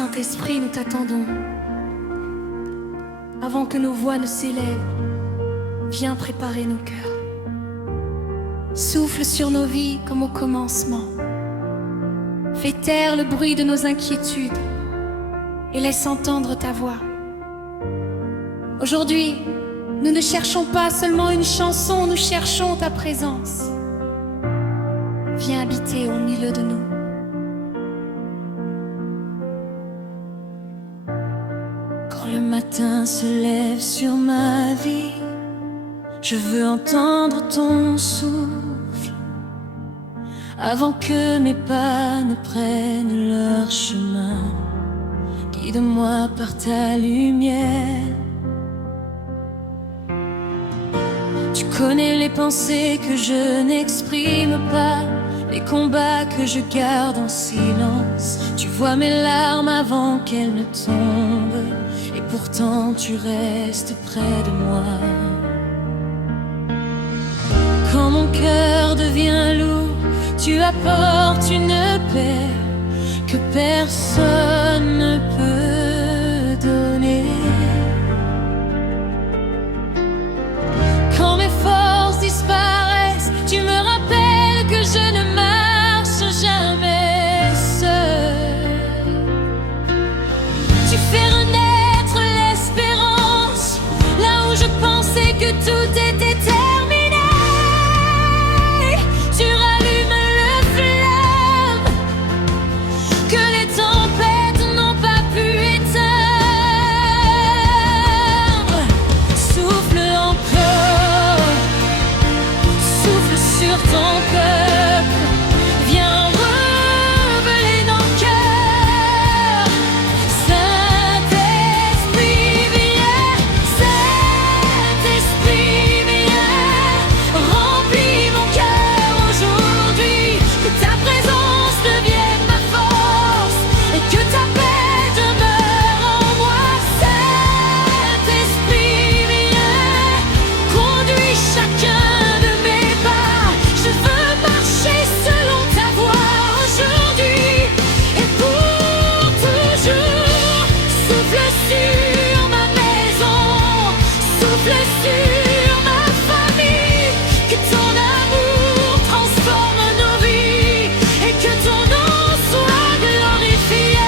Saint-Esprit, nous t'attendons. Avant que nos voix ne s'élèvent, viens préparer nos cœurs. Souffle sur nos vies comme au commencement. Fais taire le bruit de nos inquiétudes et laisse entendre ta voix. Aujourd'hui, nous ne cherchons pas seulement une chanson, nous cherchons ta présence. Viens habiter au milieu de nous. Quand le matin se lève sur ma vie, je veux entendre ton souffle avant que mes pas ne prennent leur chemin. Guide-moi par ta lumière. Tu connais les pensées que je n'exprime pas, les combats que je garde en silence. Tu vois mes larmes avant qu'elles ne tombent, et pourtant tu restes près de moi. Quand mon cœur devient lourd, tu apportes une paix que personne ne peut donner. Quand mes forces disparaissent, tu me rappelles que je ne marche jamais seul. Tu fais renaître l'espérance là où je pensais que tout était terminé. Tu rallumes le flamme que les tempêtes n'ont pas pu éteindre. Souffle encore, souffle sur ton peuple. Viens rebeller nos cœurs. Saint-Esprit, viens. Saint-Esprit, viens. Remplis mon cœur aujourd'hui. Que ta présence devienne ma force et que ta paix demeure en moi. Saint-Esprit, viens. Conduis chacun de mes pas. Je veux marcher selon ta voie aujourd'hui et pour toujours. Souffle sur ma maison, souffle sur ma famille. Que ton amour transforme nos vies et que ton nom soit glorifié.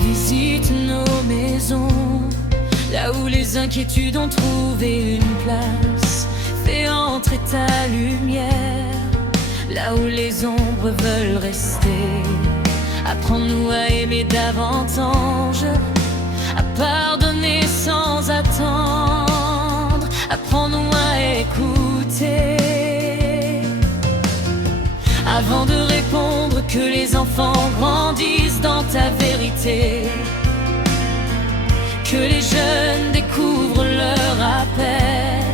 Visite nos maisons, là où les inquiétudes ont trouvé une place. Fais entrer ta lumière, là où les ombres veulent rester. Apprends-nous à aimer davantage, à pardonner sans attendre. Apprends-nous à écouter avant de répondre, que les enfants grandissent dans ta vérité. Que les jeunes découvrent leur appel.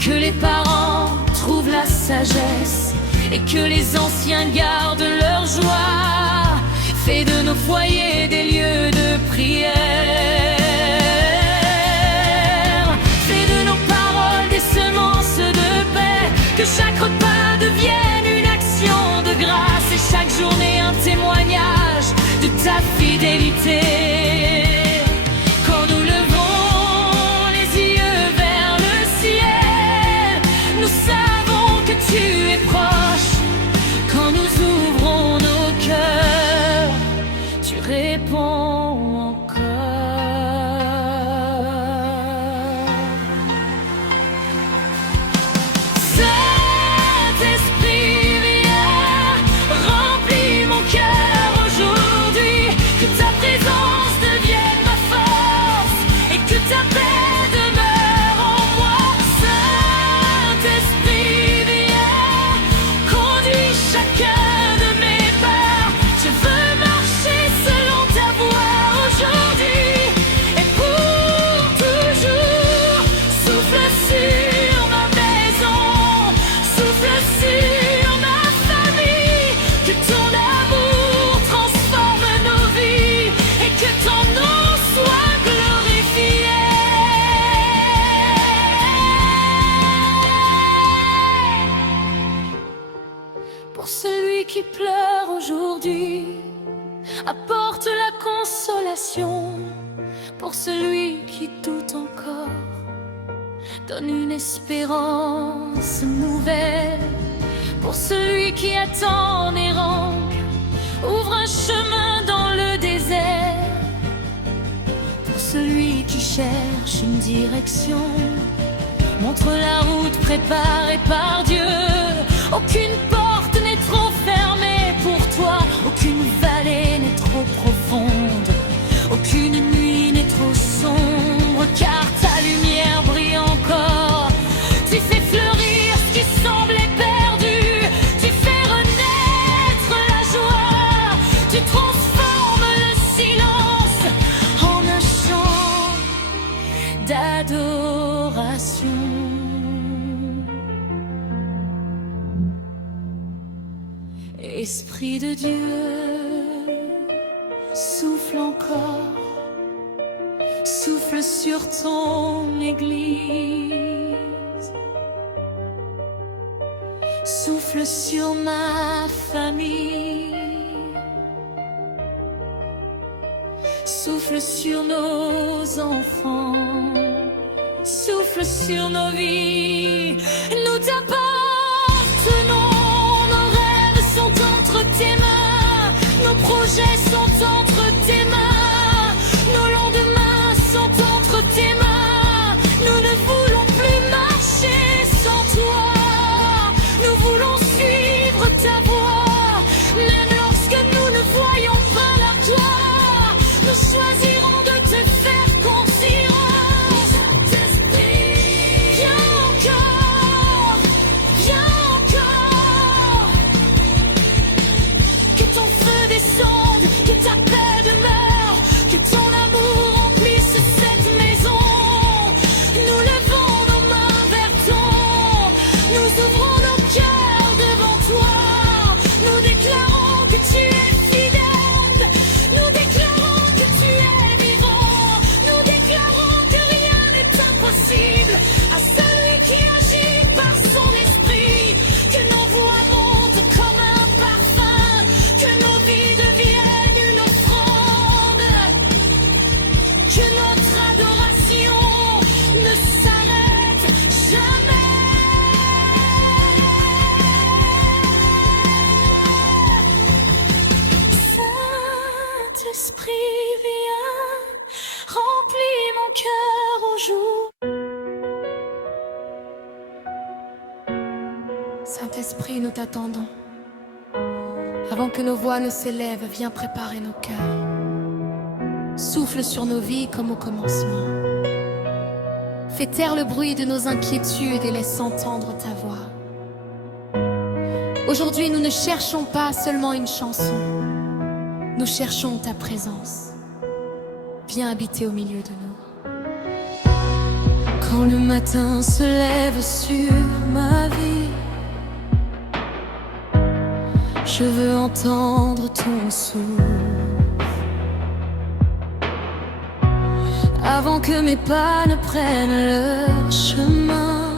Que les parents trouvent la sagesse et que les anciens gardent leur joie. Fais de nos foyers des lieux de prière. Fais de nos paroles des semences de paix. Que chaque repas devienne une action de grâce et chaque journée un témoignage de ta fidélité. Quand nous levons les yeux vers le ciel, nous savons que tu es proche. Quand nous ouvrons nos cœurs, tu réponds encore. qui pleure aujourd'hui apporte la consolation pour celui qui doute encore. Donne une espérance nouvelle pour celui qui attend en errant. Ouvre un chemin dans le désert pour celui qui cherche une direction. Montre la route préparée par Dieu. Aucune porte n'est trop fermée pour toi. Aucune vallée n'est trop profonde. Aucune nuit n'est trop sombre, car ta lumière brille encore. Tu fais fleurir ce qui semblait perdu. Tu fais renaître la joie. Tu transformes le silence en un chant d'adoration. Esprit de Dieu, souffle encore, souffle sur ton Église, souffle sur ma famille, souffle sur nos enfants, souffle sur nos vies. Nous t'appartenons. Tes mains, nos projets sont entre tes mains, nos lendemains sont entre tes mains. Nous ne voulons plus marcher sans toi, nous voulons suivre ta voie. Même lorsque nous ne voyons pas la gloire, nous choisirons de te faire confiance. Viens encore, viens encore. Que ton feu descende, que ta paix demeure, que ton amour remplisse cette maison. Nous levons nos mains vers toi, nous ouvrons nos cœurs devant toi. Nous déclarons que tu es fidèle, nous déclarons que tu es vivant, nous déclarons que rien n'est impossible à celui qui agit par son esprit. Que nos voix montent comme un parfum, que nos vies deviennent une offrande, que notre adoration ne s'arrête jamais. Saint-Esprit, viens, remplis mon cœur au jour. Saint-Esprit, nous t'attendons. Avant que nos voix ne s'élèvent, viens préparer nos cœurs. Souffle sur nos vies comme au commencement. Fais taire le bruit de nos inquiétudes et laisse entendre ta voix. Aujourd'hui, nous ne cherchons pas seulement une chanson. Nous cherchons ta présence. Viens habiter au milieu de nous. Quand le matin se lève sur ma vie, je veux entendre ton souffle. Avant que mes pas ne prennent leur chemin,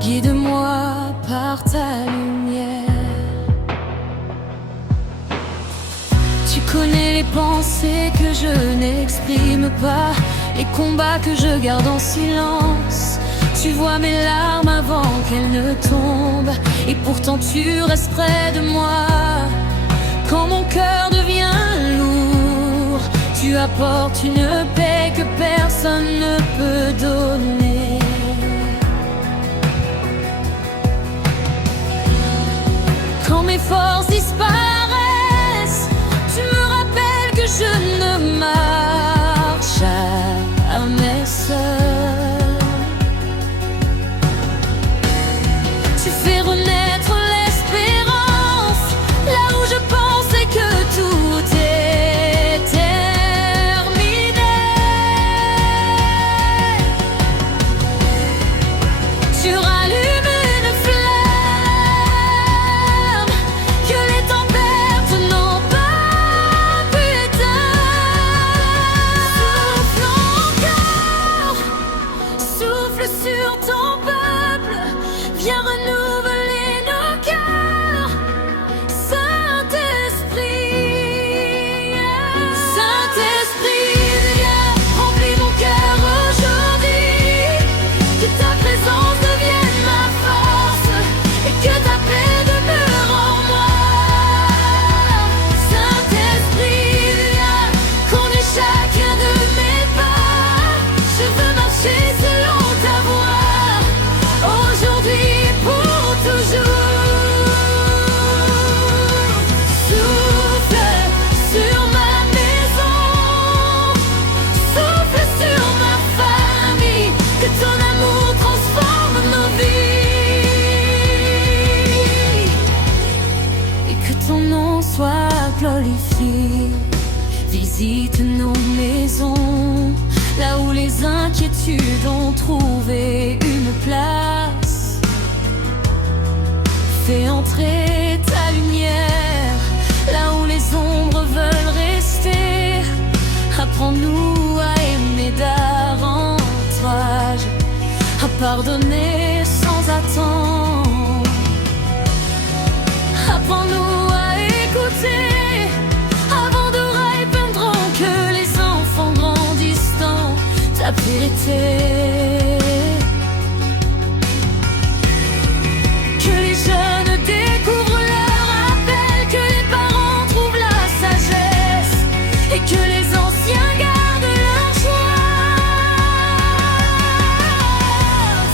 guide-moi par ta lumière. Tu connais les pensées que je n'exprime pas, les combats que je garde en silence. Tu vois mes larmes avant qu'elles ne tombent, et pourtant tu restes près de moi. Quand mon cœur devient lourd, tu apportes une paix que personne ne peut donner. Quand mes forces disparaissent, tu me rappelles que je ne marche jamais seul. Tu fais renaître l'espérance là où je pensais que tout est terminé. Tu rallumes une flamme que nos inquiétudes ont trouvé une place. Fais entrer ta lumière là où les ombres veulent rester. Apprends-nous à aimer davantage, à pardonner sans attendre. Apprends-nous à écouter avant de répondre que les enfants grandissent dans ta vérité. Que les jeunes découvrent leur appel, que les parents trouvent la sagesse et que les anciens gardent leur joie.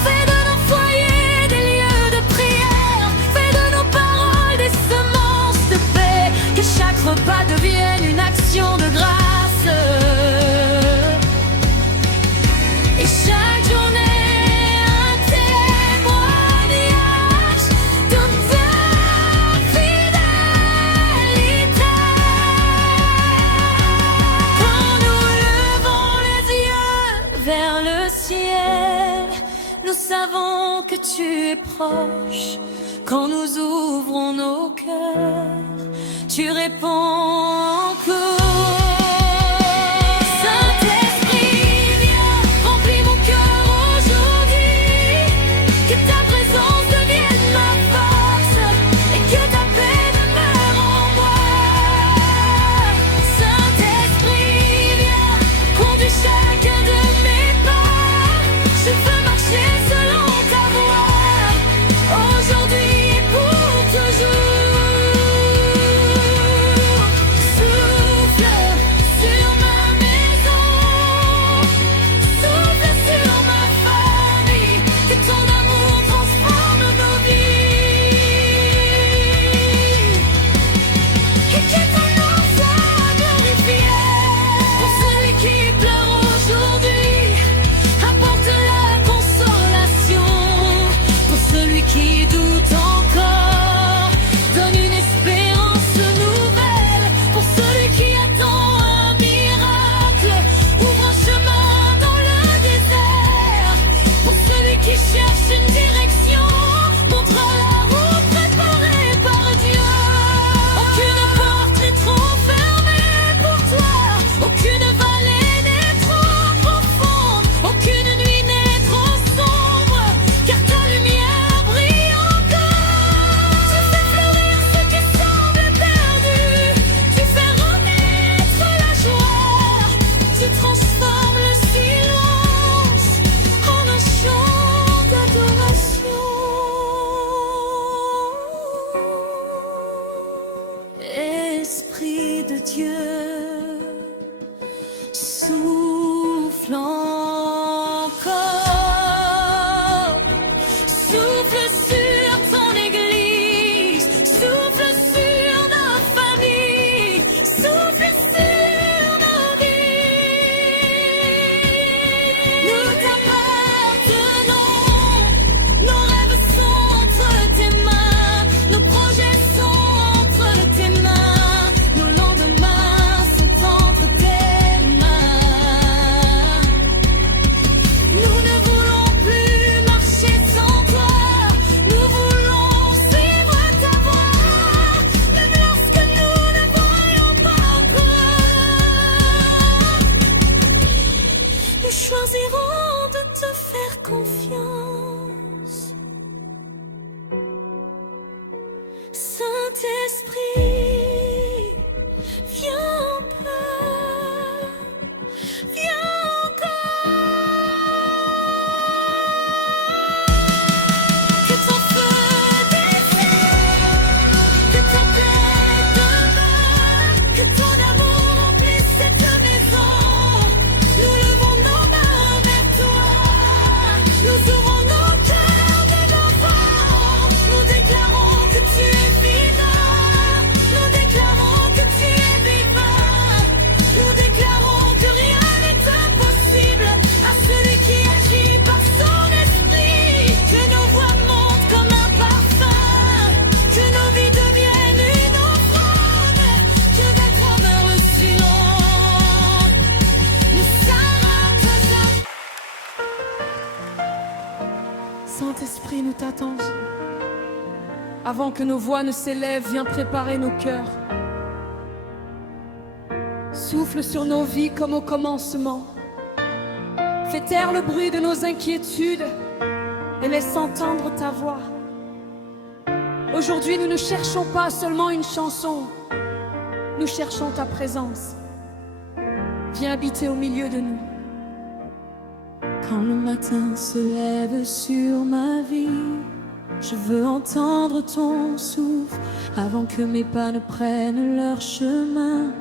Fais de nos foyers des lieux de prière, fais de nos paroles des semences de paix, que chaque repas devienne une action de grâce. Et chaque journée un témoignage de ta fidélité. Quand nous levons les yeux vers le ciel, nous savons que tu es proche. Quand nous ouvrons nos cœurs, tu réponds encore. Saint-Esprit, viens, remplis mon cœur aujourd'hui. Que ta présence devienne ma force et que ta paix demeure en moi. Saint-Esprit, viens, conduis chacun de mes pas. Je veux marcher selon ta voie, aujourd'hui et pour toujours. Souffle sur ma maison, souffle sur ma famille, que ton amour transforme nos vies. Et que ton nom soit glorifié. Pour celui qui pleure aujourd'hui, apporte la consolation. Pour celui qui doute encore, donne une espérance nouvelle. Pour celui qui attend un miracle, ouvre un chemin dans le désert. Pour celui qui cherche une direction, montre la route préparée par Dieu. Aucune porte n'est trop fermée pour toi, aucune vallée n'est trop profonde, aucune nuit n'est trop sombre, car ta lumière brille encore. Tu fais fleurir ce qui semble perdu, tu fais renaître la joie, tu transformes le silence en un chant d'adoration. Esprit de Dieu, souffle encore. Souffle sur ton église, souffle sur nos familles, souffle sur nos vies. Nous t'appartenons, nos rêves sont entre tes mains, nos projets sont entre tes mains, nos lendemains sont entre tes mains. Nous ne voulons plus marcher sans toi, nous voulons suivre ta voie, même lorsque nous ne voyons pas encore. Nous choisirons de te faire confiance. Saint-Esprit, viens encore, viens encore. Que ton feu descende, que ta paix demeure, que ton amour remplisse cette maison. Nous levons nos mains vers toi, nous ouvrons nos cœurs de nos enfants, nous déclarons que tu es fidèle. Saint-Esprit, nous t'attendons. Avant que nos voix ne s'élèvent, viens préparer nos cœurs. Souffle sur nos vies comme au commencement. Fais taire le bruit de nos inquiétudes et laisse entendre ta voix. Aujourd'hui, nous ne cherchons pas seulement une chanson, nous cherchons ta présence. Viens habiter au milieu de nous. Quand le matin se lève sur ma vie, je veux entendre ton souffle avant que mes pas ne prennent leur chemin.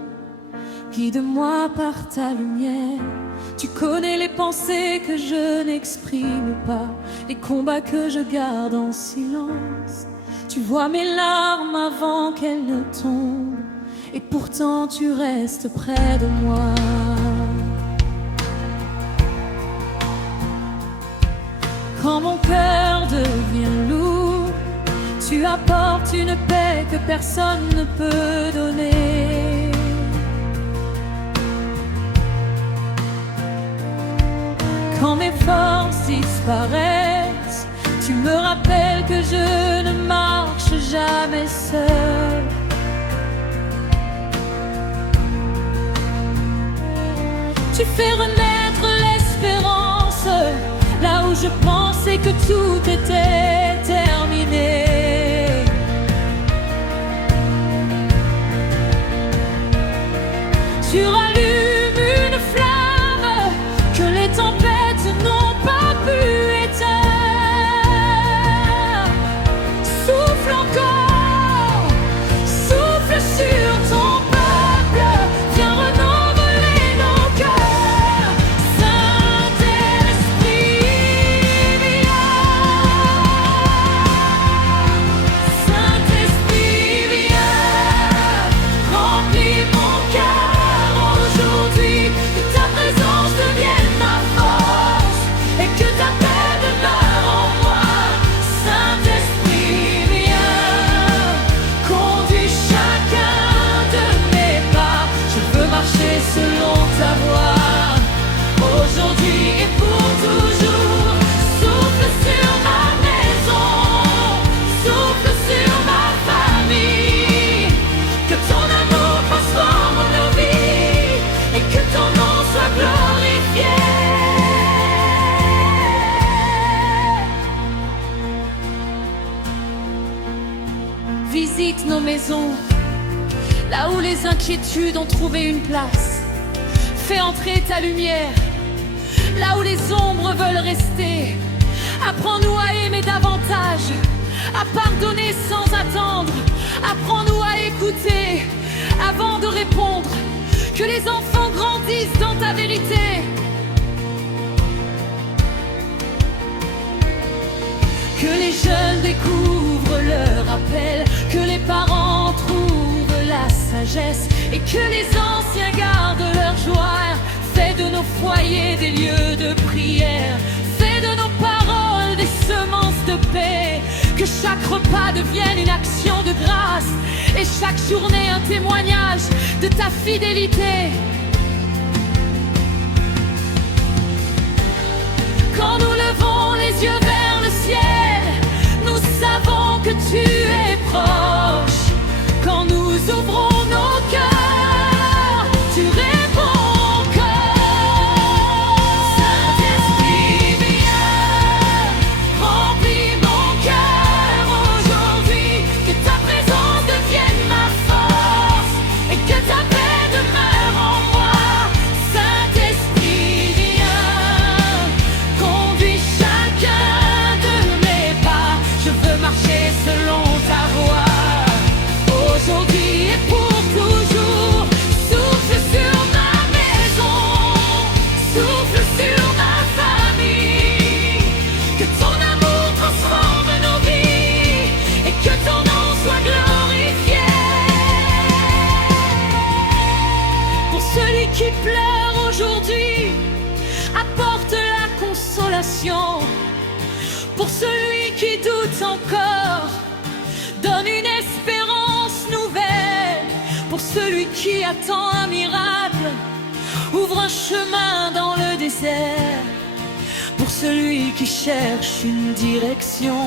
Guide-moi par ta lumière. Tu connais les pensées que je n'exprime pas, les combats que je garde en silence. Tu vois mes larmes avant qu'elles ne tombent, et pourtant tu restes près de moi. Quand mon cœur devient lourd, tu apportes une paix que personne ne peut donner. Quand mes forces disparaissent, tu me rappelles que je ne marche jamais seul. Tu fais renaître l'espérance là où je pensais que tout était terminé. Tu rallumes une flamme que les tempêtes n'ont pas pu éteindre. Souffle encore, souffle sur ton peuple, viens renouveler nos cœurs. Saint-Esprit, viens. Saint-Esprit, viens. Remplis mon cœur aujourd'hui, que ta présence devienne ma force et que ta paix demeure en moi. Saint-Esprit, viens. Conduis chacun de mes pas. Je veux marcher selon ta voie, aujourd'hui et pour toujours. Souffle sur ma maison, souffle sur ma famille. Que ton amour transforme nos vies et que ton nom soit glorifié. Visite nos maisons, là où les inquiétudes ont trouvé une place. Fais entrer ta lumière, là où les ombres veulent rester. Apprends-nous à aimer davantage, à pardonner sans attendre. Apprends-nous à écouter avant de répondre. Que les enfants grandissent dans ta vérité. Que les jeunes découvrent leur appel, que les parents trouvent la sagesse et que les anciens gardent leur joie. Fais de nos foyers des lieux de prière, fais de nos paroles des semences de paix. Que chaque repas devienne une action de grâce et chaque journée un témoignage de ta fidélité. Quand nous levons les yeux vers le ciel, nous savons que tu es proche. Quand nous ouvrons nos cœurs, tu réponds encore. Saint-Esprit, viens, remplis mon cœur aujourd'hui. Que ta présence devienne ma force et que ta paix demeure en moi. Saint-Esprit, viens, conduis chacun de mes pas. Je veux marcher selon ta voie, aujourd'hui et pour toujours. Souffle sur ma maison, souffle sur ma famille. Que ton amour transforme nos vies et que ton nom soit glorifié. Pour celui qui pleure aujourd'hui, apporte la consolation. Pour celui qui doute encore, donne une espérance nouvelle. Pour celui qui attend un miracle, ouvre un chemin dans le désert. Pour celui qui cherche une direction.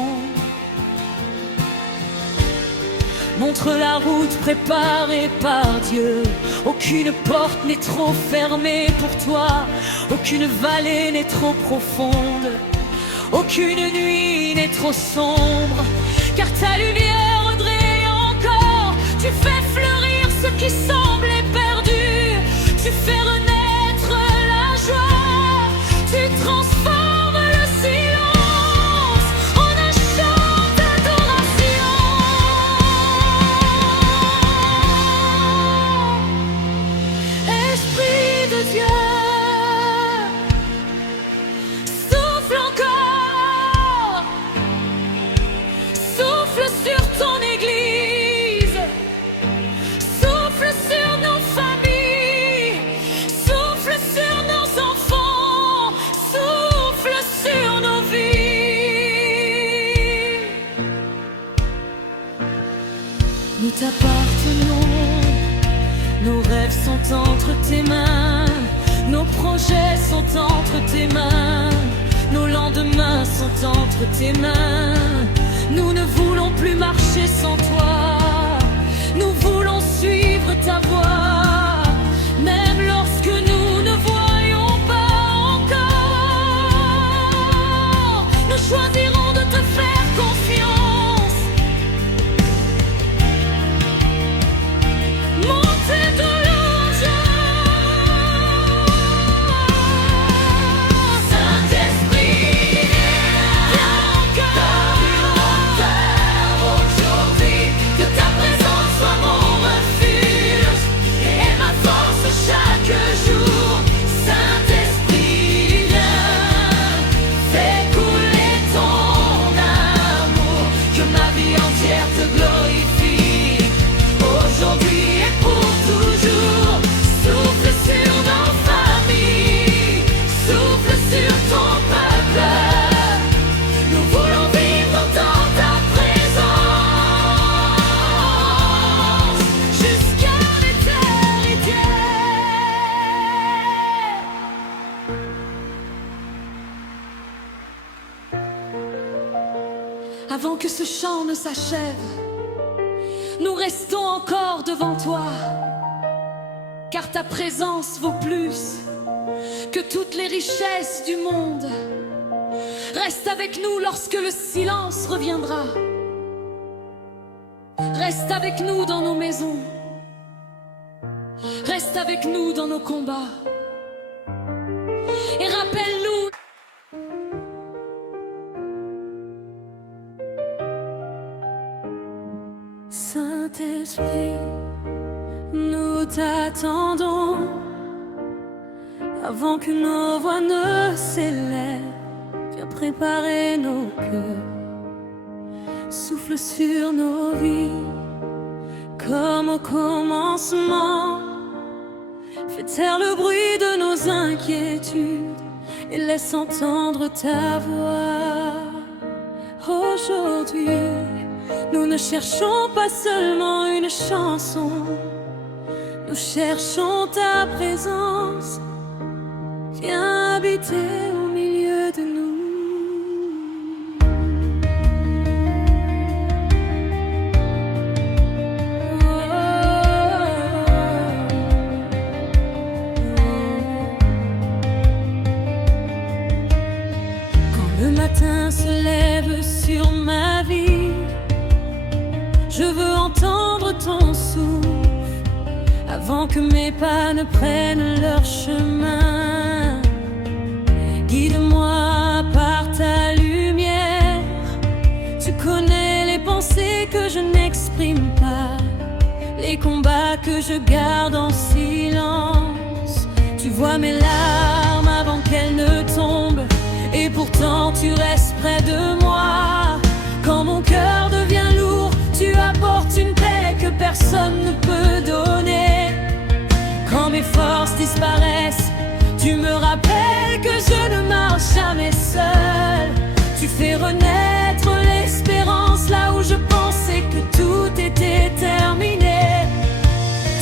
Montre la route préparée par Dieu. Aucune porte n'est trop fermée pour toi. Aucune vallée n'est trop profonde. Aucune nuit n'est trop sombre. Car ta lumière brille encore. Tu fais fleurir ce qui semblait perdu. Tu fais renaître la joie. Tu transformes le silence en un chant d'adoration. Esprit de Dieu, souffle encore. Souffle sur ton église. Souffle sur nos familles. Souffle sur nos enfants. Souffle sur nos vies. Nous t'appartenons. Nos rêves sont entre tes mains. Nos projets sont entre tes mains. Nos lendemains sont entre tes mains. Nous ne voulons plus marcher sans toi. Nous voulons suivre ta voie. Même lorsque nous ne voyons pas encore, nous choisirons de te faire confiance. Montez de louange. Saint-Esprit, viens encore. Aujourd'hui, que ta présence soit mon refuge et ma force chaque jour. Saint-Esprit, viens, fais couler ton amour, que ma vie entière te glorifie, aujourd'hui et pour toujours. Souffle sur nos familles, souffle sur ton peuple. Nous voulons vivre dans ta présence jusqu'à l'éternité. Avant que ce chant ne s'achève, nous restons encore devant toi, car ta présence vaut plus que toutes les richesses du monde. Reste avec nous lorsque le silence reviendra. Reste avec nous dans nos maisons. Reste avec nous dans nos combats. Et rappelle-nous. Saint-Esprit, nous t'attendons. Avant que nos voix ne s'élèvent, viens préparer nos cœurs. Souffle sur nos vies, comme au commencement. Fais taire le bruit de nos inquiétudes et laisse entendre ta voix. Aujourd'hui, nous ne cherchons pas seulement une chanson, nous cherchons ta présence. Viens habiter au milieu de nous. Quand le matin se lève sur ma vie, je veux entendre ton souffle avant que mes pas ne prennent leur chemin. Guide-moi par ta lumière. Tu connais les pensées que je n'exprime pas, les combats que je garde en silence. Tu vois mes larmes avant qu'elles ne tombent, et pourtant tu restes près de moi. Quand mon cœur devient lourd, tu apportes une paix que personne ne peut donner. Quand mes forces disparaissent, tu me rappelles que je ne marche jamais seul. Tu fais renaître l'espérance là où je pensais que tout était terminé.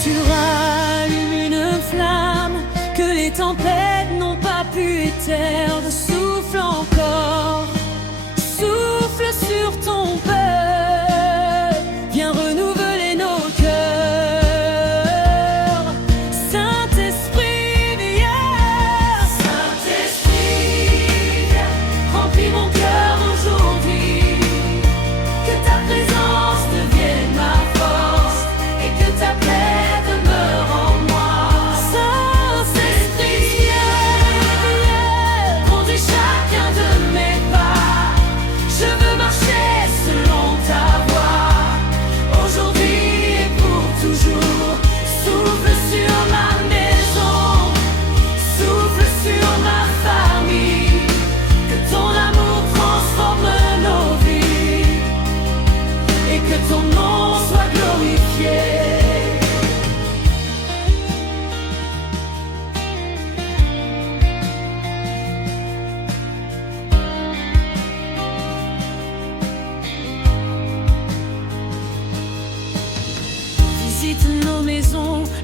Tu rallumes une flamme que les tempêtes n'ont pas pu éteindre. Souffle encore.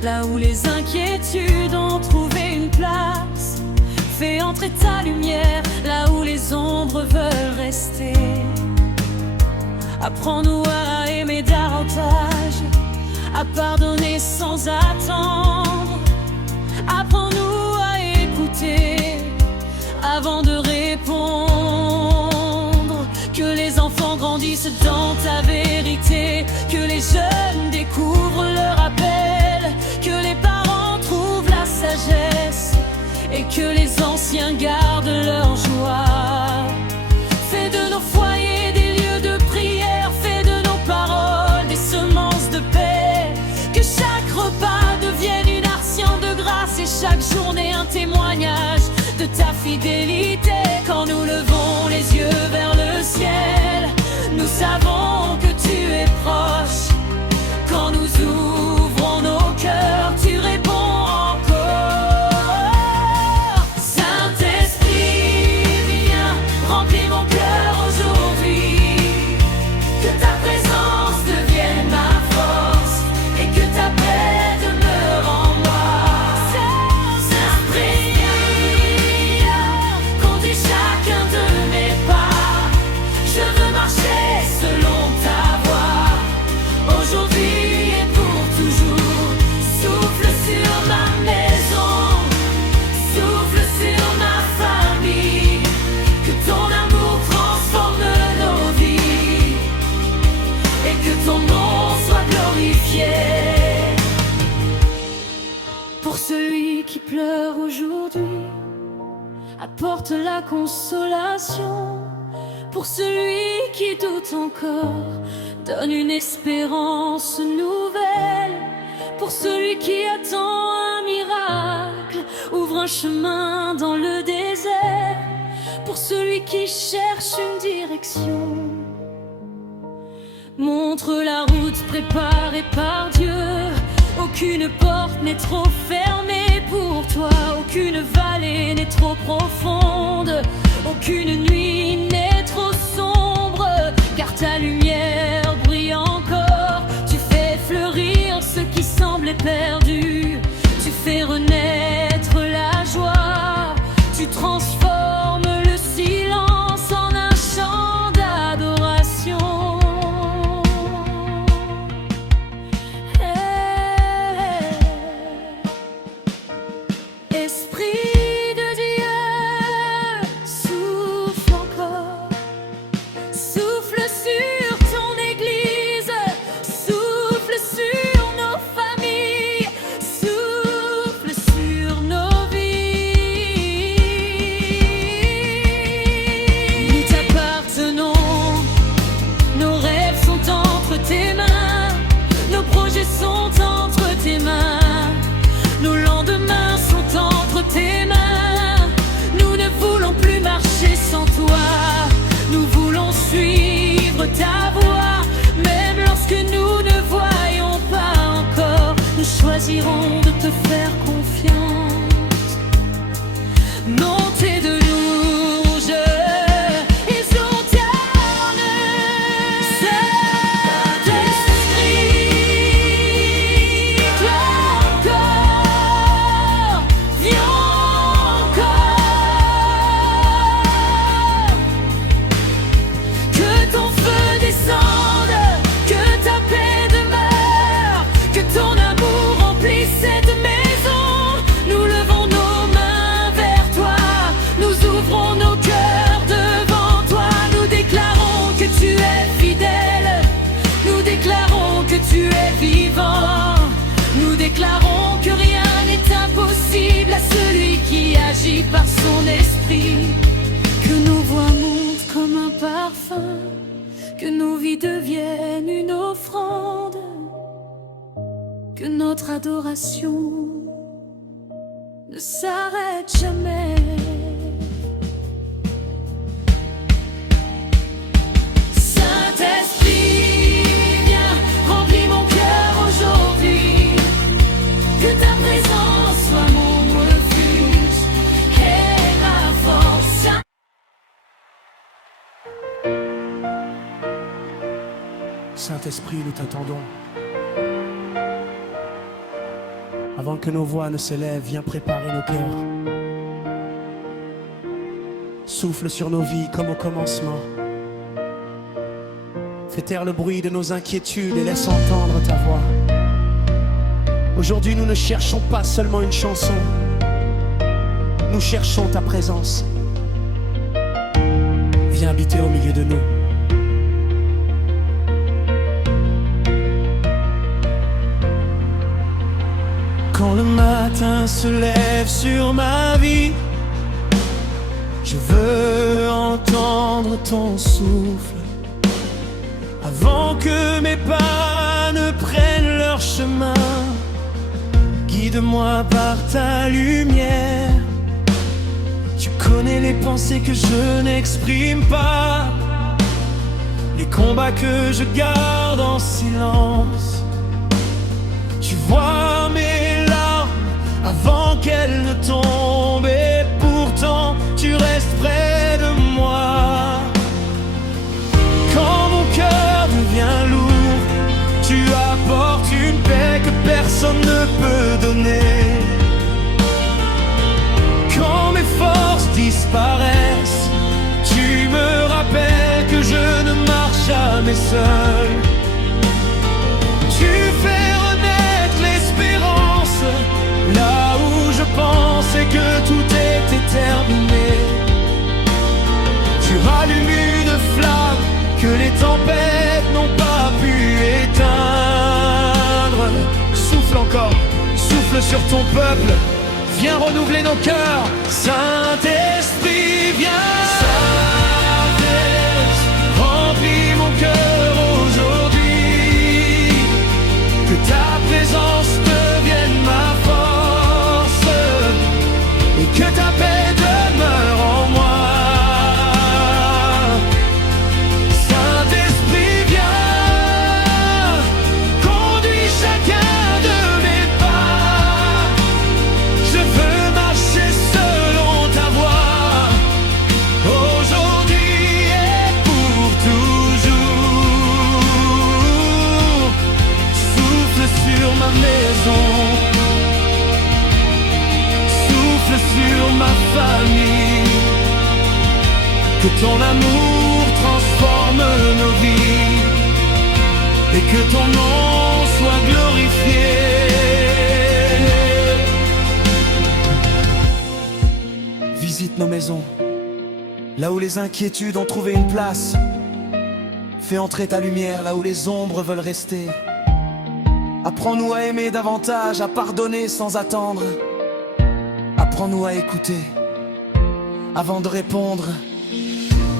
là où les inquiétudes ont trouvé une place. Fais entrer ta lumière, là où les ombres veulent rester. Apprends-nous à aimer davantage, à pardonner sans attendre. Apprends-nous à écouter avant de répondre. Que les enfants grandissent dans ta vérité, que les jeunes découvrent leur appel, que les parents trouvent la sagesse et que les anciens gardent leur joie. Fais de nos foyers des lieux de prière, fais de nos paroles des semences de paix. Que chaque repas devienne une action de grâce et chaque journée un témoignage de ta fidélité. Quand nous levons les yeux vers le ciel, nous savons que tu es proche. Quand nous ouvrons nos cœurs, tu réponds encore. Saint-Esprit, viens, remplis mon cœur aujourd'hui. Que ta présence devienne ma force et que ta paix demeure en moi. Saint-Esprit, conduis chacun de mes pas. Je veux marcher selon ta voie, aujourd'hui et pour toujours. Souffle sur ma maison, souffle sur ma famille. Que ton amour transforme nos vies et que ton nom soit glorifié. Pour celui qui pleure aujourd'hui, apporte la consolation. Pour celui qui doute encore, donne une espérance nouvelle. Pour celui qui attend un miracle, ouvre un chemin dans le désert. Pour celui qui cherche une direction, montre la route préparée par Dieu. Aucune porte n'est trop fermée pour toi, aucune vallée n'est trop profonde, aucune nuit n'est trop sombre, car ta lumière brille encore. Tu fais fleurir ce qui semblait perdu, tu fais renaître la joie, tu transformes le silence en un chant d'adoration. Esprit de Dieu, souffle encore, souffle sur ton église, souffle sur nos familles, souffle sur nos vies. Nous t'appartenons, nos rêves sont entre tes mains, nos projets sont entre tes mains, nos lendemains sont entre tes mains. Nous ne voulons plus marcher sans toi, nous voulons suivre ta voie. Même lorsque nous ne voyons pas encore, nous choisirons de te faire confiance. Montez de louanges, exultante. Saint-Esprit, viens encore, viens encore. Que ton feu descende, que ta paix demeure, que ton amour remplisse cette maison. Nous levons nos mains vers toi, nous ouvrons nos cœurs devant toi. Nous déclarons que tu es fidèle, nous déclarons que tu es vivant. Nous déclarons que rien n'est impossible à celui qui agit par son esprit. Que nos voix montent comme un parfum, que nos vies deviennent une offrande, que notre adoration ne s'arrête jamais. Saint-Esprit, viens, remplis mon cœur aujourd'hui. Que ta présence soit mon refuge et ma force. Saint-Esprit, nous t'attendons. Avant que nos voix ne s'élèvent, viens préparer nos cœurs. Souffle sur nos vies comme au commencement. Fais taire le bruit de nos inquiétudes et laisse entendre ta voix. Aujourd'hui, nous ne cherchons pas seulement une chanson. Nous cherchons ta présence. Viens habiter au milieu de nous. Quand le matin se lève sur ma vie, je veux entendre ton souffle. Avant que mes pas ne prennent leur chemin, guide-moi par ta lumière. Tu connais les pensées que je n'exprime pas, les combats que je garde en silence. Tu vois mes larmes avant qu'elles ne tombent, et pourtant tu restes près de moi. Quand mon cœur devient lourd, tu apportes une paix que personne ne peut donner. Quand mes forces disparaissent, tu me rappelles que je ne marche jamais seul. Tu fais renaître l'espérance là où je pensais que tout était terminé. Tu rallumes une flamme que les tempêtes n'ont pas pu éteindre. Souffle encore, souffle sur ton peuple. Viens renouveler nos cœurs. Saint-Esprit, viens. Saint-Esprit, remplis mon cœur aujourd'hui. Que ta présence devienne ma force et que ta paix demeure en moi. Saint-Esprit, viens. Conduis chacun de mes pas. Je veux marcher selon ta voie, aujourd'hui et pour toujours. Souffle sur ma maison, souffle sur ma famille. Que ton amour transforme nos vies et que ton nom soit glorifié. Visite nos maisons, là où les inquiétudes ont trouvé une place. Fais entrer ta lumière là où les ombres veulent rester. Apprends-nous à aimer davantage, à pardonner sans attendre. Apprends-nous à écouter avant de répondre.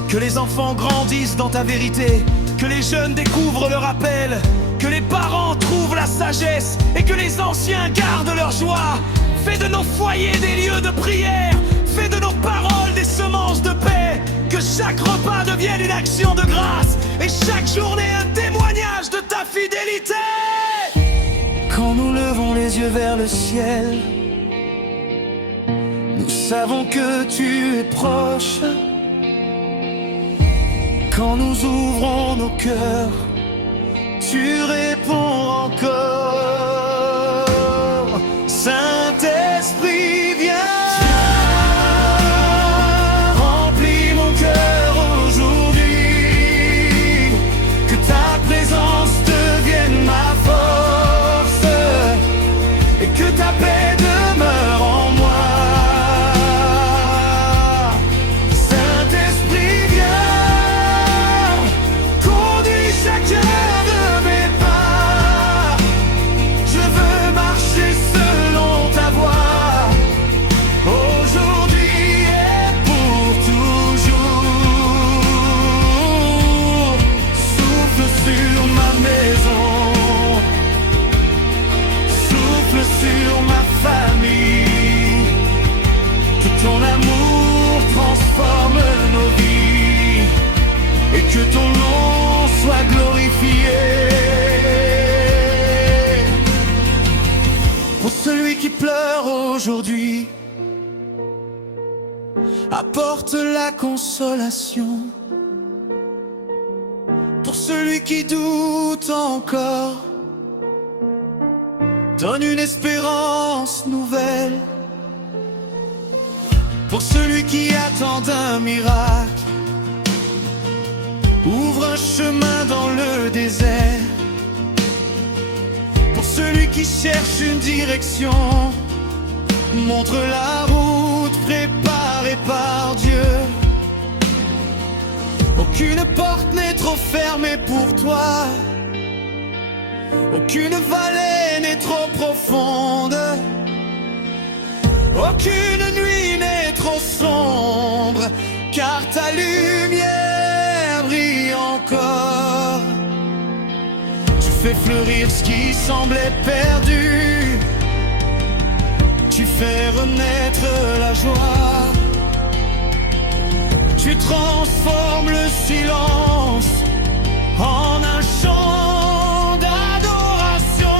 Que les enfants grandissent dans ta vérité, que les jeunes découvrent leur appel, que les parents trouvent la sagesse et que les anciens gardent leur joie. Fais de nos foyers des lieux de prière, fais de nos paroles des semences de paix. Que chaque repas devienne une action de grâce et chaque journée un témoignage de ta fidélité. Quand nous levons les yeux vers le ciel, nous savons que tu es proche. Quand nous ouvrons nos cœurs, tu réponds encore. Saint-Esprit, viens. Remplis mon cœur aujourd'hui. Que ta présence devienne ma force et que ta paix demeure en moi. Que ton nom soit glorifié. Pour celui qui pleure aujourd'hui, apporte la consolation. Pour celui qui doute encore, donne une espérance nouvelle pour celui qui attend un miracle. Ouvre un chemin dans le désert pour celui qui cherche une direction. Montre la route préparée par Dieu. Aucune porte n'est trop fermée pour toi. Aucune vallée n'est trop profonde. Aucune nuit n'est trop sombre, car ta lumière brille encore. Tu fais fleurir ce qui semblait perdu. Tu fais renaître la joie. Tu transformes le silence en un chant d'adoration.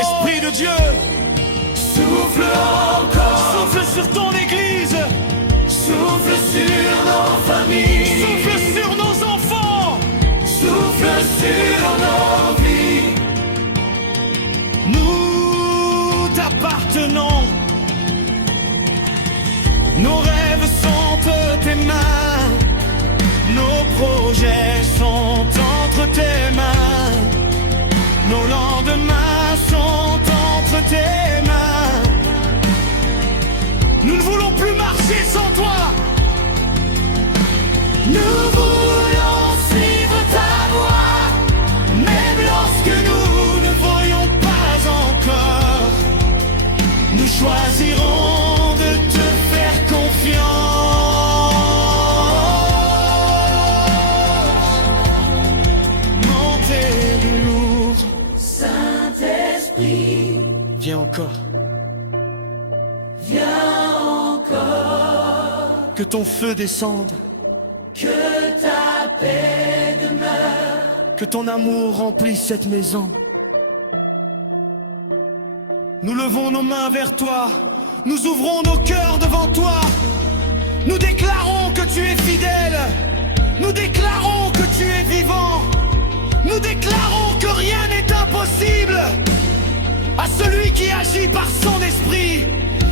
Esprit de Dieu, souffle encore. Souffle sur ton église. Souffle sur nos familles. Souffle sur nos enfants. Souffle sur nos vies. Nous t'appartenons. Nos rêves sont tes mains. Nos projets sont entre tes mains. Nos lendemains sont entre tes mains. Nous ne voulons plus marcher sans toi. Nous voulons suivre ta voie, même lorsque nous ne voyons pas encore. Nous choisirons de te faire confiance. Montez de lourd. Saint-Esprit, viens encore. Viens encore. Que ton feu descende. Que ta paix demeure. Que ton amour remplisse cette maison. Nous levons nos mains vers toi. Nous ouvrons nos cœurs devant toi. Nous déclarons que tu es fidèle. Nous déclarons que tu es vivant. Nous déclarons que rien n'est impossible à celui qui agit par son esprit.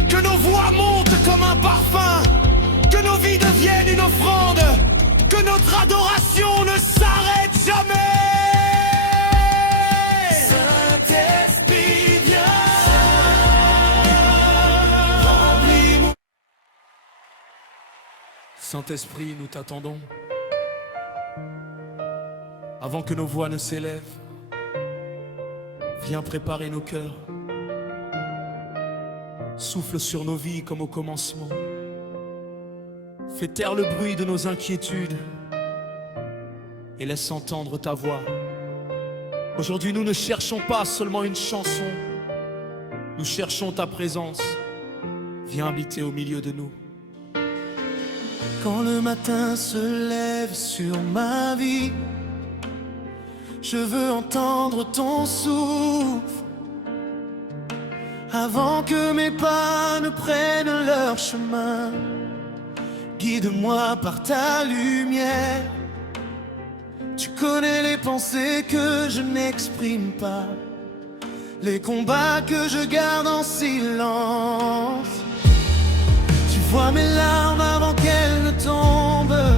Que nos voix montent comme un parfum. Que nos vies deviennent une offrande. Que notre adoration ne s'arrête jamais. Saint-Esprit, viens. Remplis-moi. Saint-Esprit, nous t'attendons. Avant que nos voix ne s'élèvent, viens préparer nos cœurs. Souffle sur nos vies comme au commencement. Fais taire le bruit de nos inquiétudes et laisse entendre ta voix. Aujourd'hui, nous ne cherchons pas seulement une chanson. Nous cherchons ta présence. Viens habiter au milieu de nous. Quand le matin se lève sur ma vie, je veux entendre ton souffle. Avant que mes pas ne prennent leur chemin, guide-moi par ta lumière. Tu connais les pensées que je n'exprime pas, les combats que je garde en silence. Tu vois mes larmes avant qu'elles ne tombent,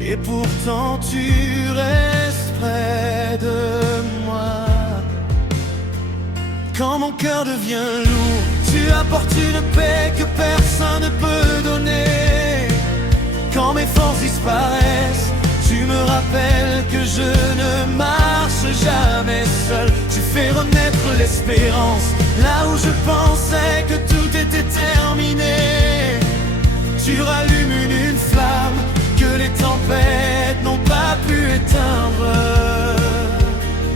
et pourtant tu restes près de moi. Quand mon cœur devient lourd, tu apportes une paix que personne ne peut donner. Quand mes forces disparaissent, tu me rappelles que je ne marche jamais seul. Tu fais renaître l'espérance là où je pensais que tout était terminé. Tu rallumes une flamme que les tempêtes n'ont pas pu éteindre.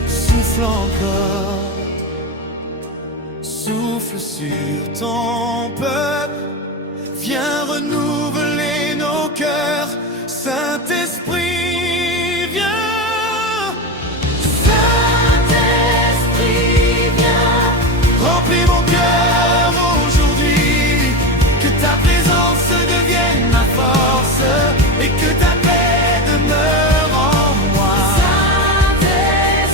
Souffle encore. Souffle sur ton peuple, viens renouveler nos cœurs. Saint-Esprit, viens. Saint-Esprit, viens. Remplis mon cœur aujourd'hui. Que ta présence devienne ma force et que ta paix demeure en moi. Saint-Esprit,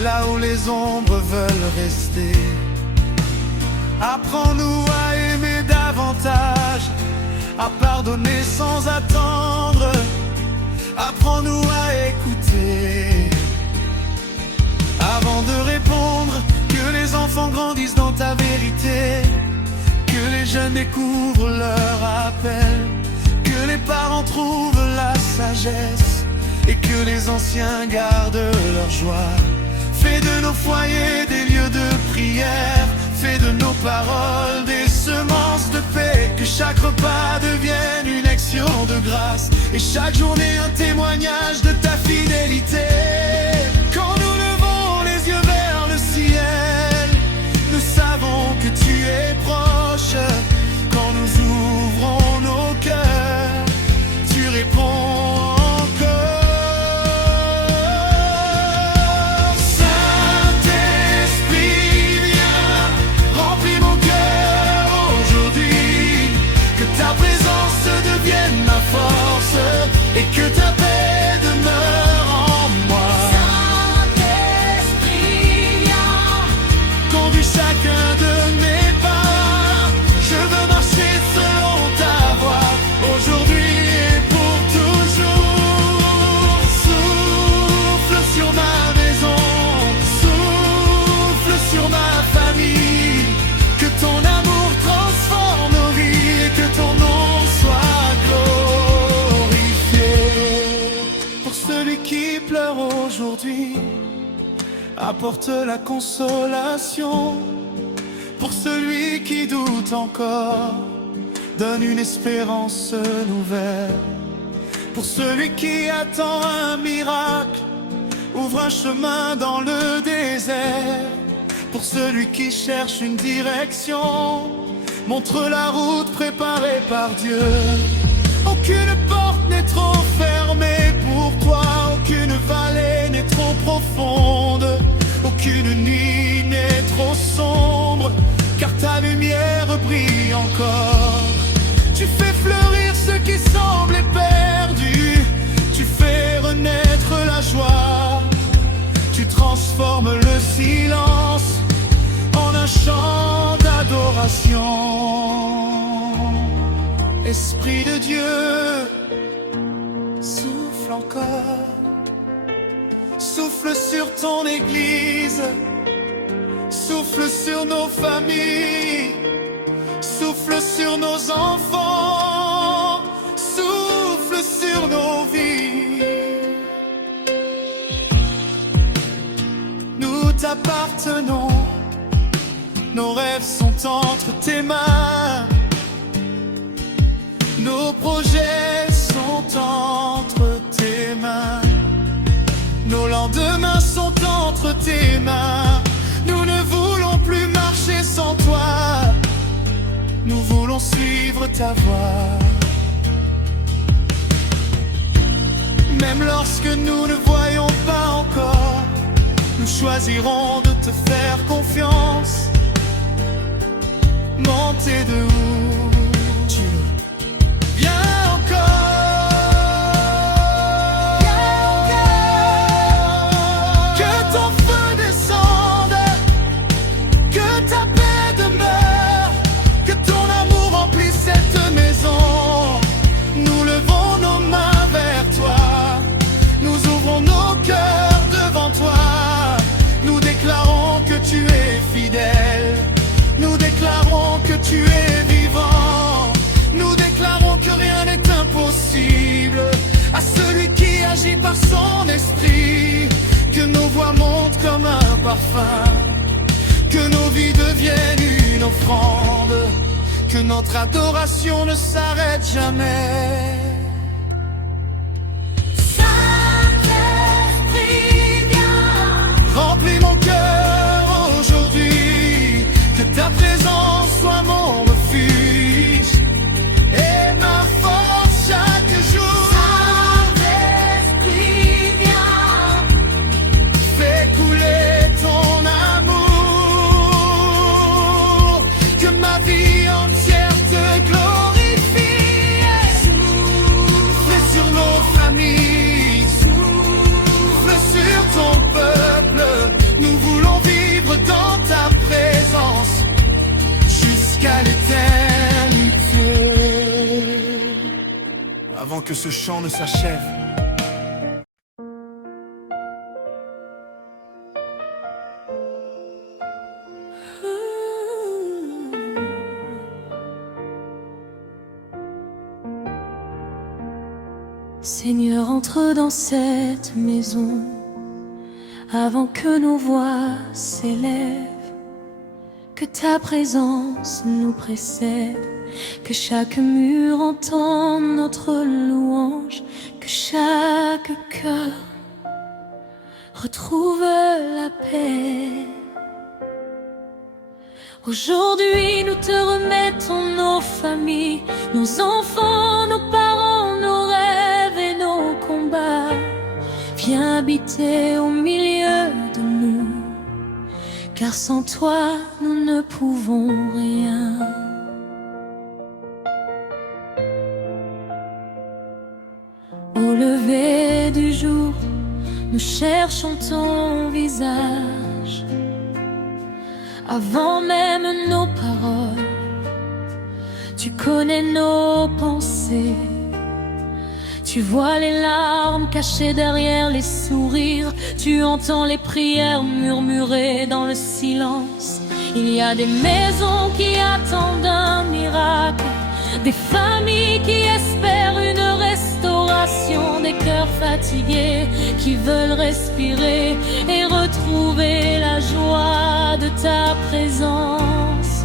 là où les ombres veulent rester. Apprends-nous à aimer davantage, à pardonner sans attendre. Apprends-nous à écouter avant de répondre. Que les enfants grandissent dans ta vérité, que les jeunes découvrent leur appel, que les parents trouvent la sagesse et que les anciens gardent leur joie. Fais de nos foyers des lieux de prière, fais de nos paroles des semences de paix. Que chaque repas devienne une action de grâce et chaque journée un témoignage de ta fidélité. Quand nous levons les yeux vers le ciel, nous savons que tu es proche. Quand nous ouvrons nos cœurs, tu réponds encore. Et que ta paix demeure en moi. Saint-Esprit, viens. Conduis chacun de mes pas. Je veux marcher selon ta voie, aujourd'hui et pour toujours. Souffle sur ma maison, souffle sur ma famille. Que ton amour transforme nos vies et que ton nom soit glorifié. Celui qui pleure aujourd'hui apporte la consolation. Pour celui qui doute encore, donne une espérance nouvelle. Pour celui qui attend un miracle, ouvre un chemin dans le désert. Pour celui qui cherche une direction, montre la route préparée par Dieu. Aucune porte n'est trop fermée pour toi, aucune vallée n'est trop profonde, aucune nuit n'est trop sombre, car ta lumière brille encore. Tu fais fleurir ce qui semblait perdu, tu fais renaître la joie, tu transformes le silence en un chant d'adoration. Esprit de Dieu, souffle encore, souffle sur ton église, souffle sur nos familles, souffle sur nos enfants, souffle sur nos vies. Nous t'appartenons, nos rêves sont entre tes mains. Nos projets sont entre tes mains. Nos lendemains sont entre tes mains. Nous ne voulons plus marcher sans toi. Nous voulons suivre ta voie. Même lorsque nous ne voyons pas encore, nous choisirons de te faire confiance. Monter de où tu veux. Viens encore, que ton feu descende, que ta paix demeure, que ton amour remplisse cette maison. Nous levons nos mains vers toi, nous ouvrons nos cœurs devant toi. Nous déclarons que tu es fidèle, nous déclarons que tu es vivant. Nous déclarons que rien n'est impossible à celui qui agit par son esprit. Que nos voix montent comme un parfum, que nos vies deviennent une offrande, que notre adoration ne s'arrête jamais. Saint-Esprit, viens. Remplis mon cœur aujourd'hui, que ta présence soit mon refuge et ma force chaque jour. Saint-Esprit, viens. Fais couler ton amour, que ma vie entière te glorifie. avant que ce chant ne s'achève. Seigneur, entre dans cette maison avant que nos voix s'élèvent, que ta présence nous précède, que chaque mur entende notre louange, que chaque cœur retrouve la paix. Aujourd'hui, nous te remettons nos familles, nos enfants, nos parents, nos rêves et nos combats. Viens habiter au milieu de nous, car sans toi, nous ne pouvons rien. Au lever du jour, nous cherchons ton visage. Avant même nos paroles, tu connais nos pensées. Tu vois les larmes cachées derrière les sourires. Tu entends les prières murmurées dans le silence. Il y a des maisons qui attendent un miracle, des familles qui espèrent une restauration, des cœurs fatigués qui veulent respirer et retrouver la joie de ta présence.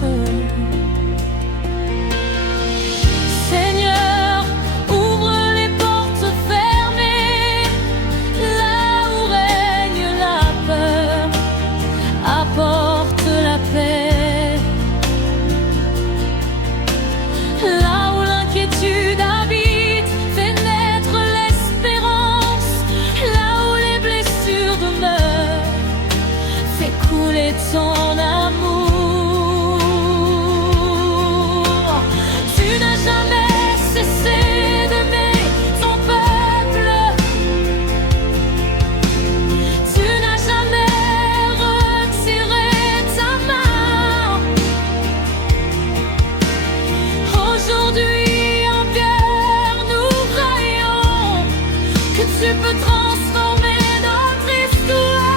Seigneur, ouvre les portes fermées, là où règne la peur, apporte la paix. Là où l'inquiétude habite, fais naître l'espérance. Là où les blessures demeurent, fais couler ton amour. Tu n'as jamais cessé d'aimer ton peuple. Tu n'as jamais retiré ta main. Aujourd'hui, en cœur, nous croyons que tu peux transformer notre histoire.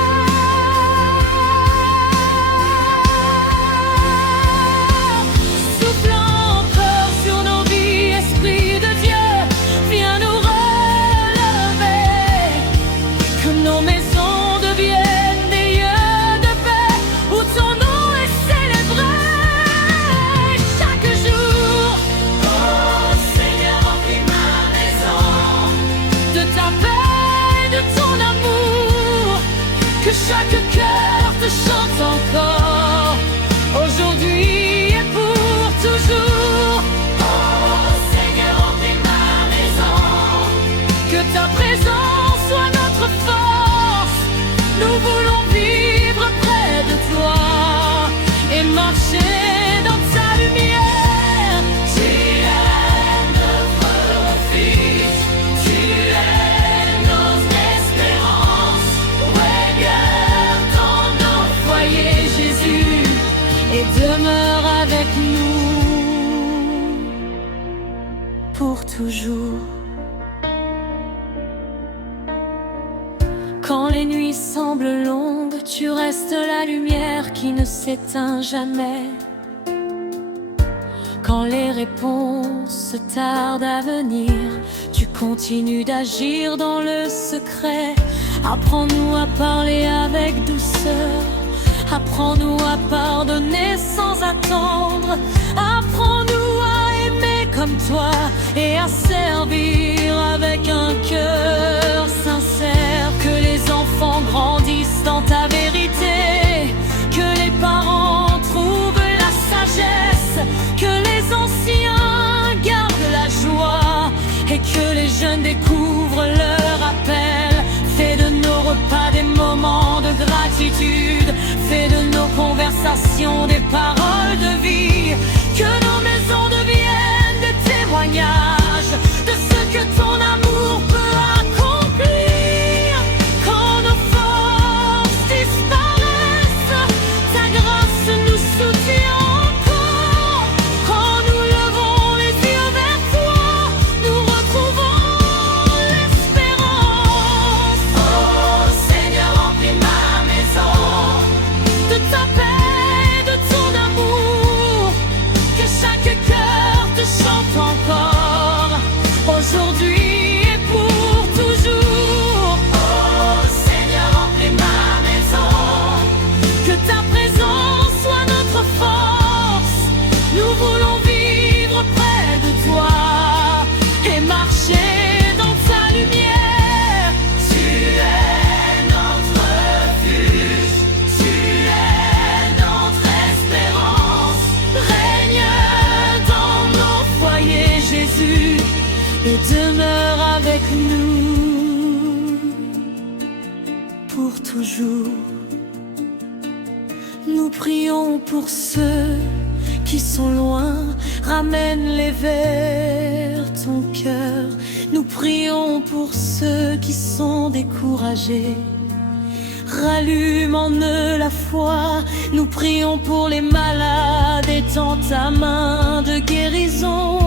Soufflant encore sur nos vies, Esprit de Dieu, viens nous relever. Que nos maisons deviennent des lieux de paix où ton nom est célébré chaque jour. Oh Seigneur, remplis ma maison de ta paix et de ton amour. Que chaque cœur te chante encore, aujourd'hui et pour toujours. Oh Seigneur, remplis ma maison. Que ta présence soit notre force. Nous voulons vivre près de toi et marcher dans ta lumière. Tu es notre refuge, tu es nos espérances. Regarde dans nos foyers, Jésus, et demeure avec nous pour toujours. Quand les nuits semblent longues, tu restes la lumière qui ne s'éteint jamais. Quand les réponses tardent à venir, tu continues d'agir dans le secret. Apprends-nous à parler avec douceur. Apprends-nous à pardonner sans attendre. Apprends-nous à aimer comme toi et à servir avec un cœur sincère. Que les enfants grandissent dans ta vérité, que les parents trouvent la sagesse, que les anciens gardent la joie et que les jeunes découvrent leur appel. Fais de nos repas des moments de gratitude, fais de nos conversations des paroles de vie. Que nos maisons deviennent des témoignages de ce que ton amour peut accomplir. Quand nos forces disparaissent, ta grâce nous soutient encore. Quand nous levons les yeux vers toi, nous retrouvons pour toujours. Nous prions pour ceux qui sont loin, ramène-les vers ton cœur. Nous prions pour ceux qui sont découragés, rallume en eux la foi. Nous prions pour les malades, étends ta main de guérison.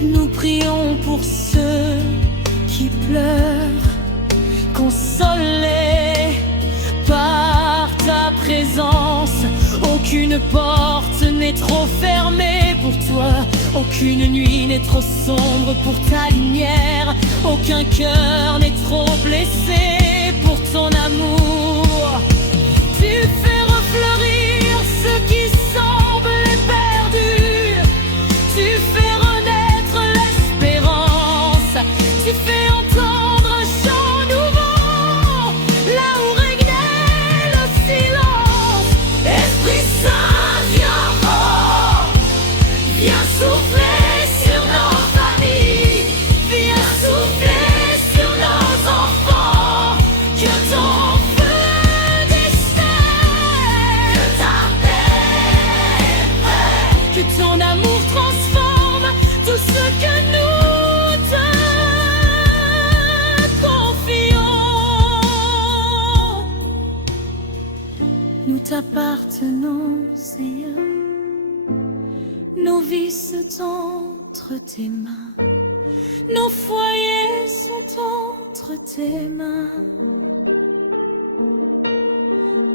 Nous prions pour ceux qui pleurent, consolés par ta présence. Aucune porte n'est trop fermée pour toi, aucune nuit n'est trop sombre pour ta lumière, aucun cœur n'est trop blessé pour ton amour. Tu fais refleurir ceux qui semblent perdus, tu fais renaître l'espérance, tu fais entendre un chant nouveau là où régnait le silence. Esprit Saint, viens, oh, viens souffler sur nos familles, viens souffler sur nos enfants, que ton feu descende, que ta paix, que ton amour transforme tout ce que nous te confions. Nous t'appartenons, Seigneur, nos vies sont entre tes mains, nos foyers sont entre tes mains.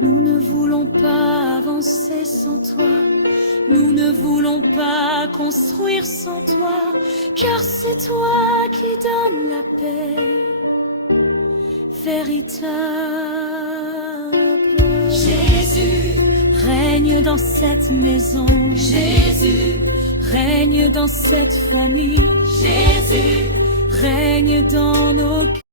Nous ne voulons pas avancer sans toi, nous ne voulons pas construire sans toi, car c'est toi qui donnes la paix véritable. Jésus, règne dans cette maison. Jésus, règne dans cette famille. Jésus, règne dans nos cœurs.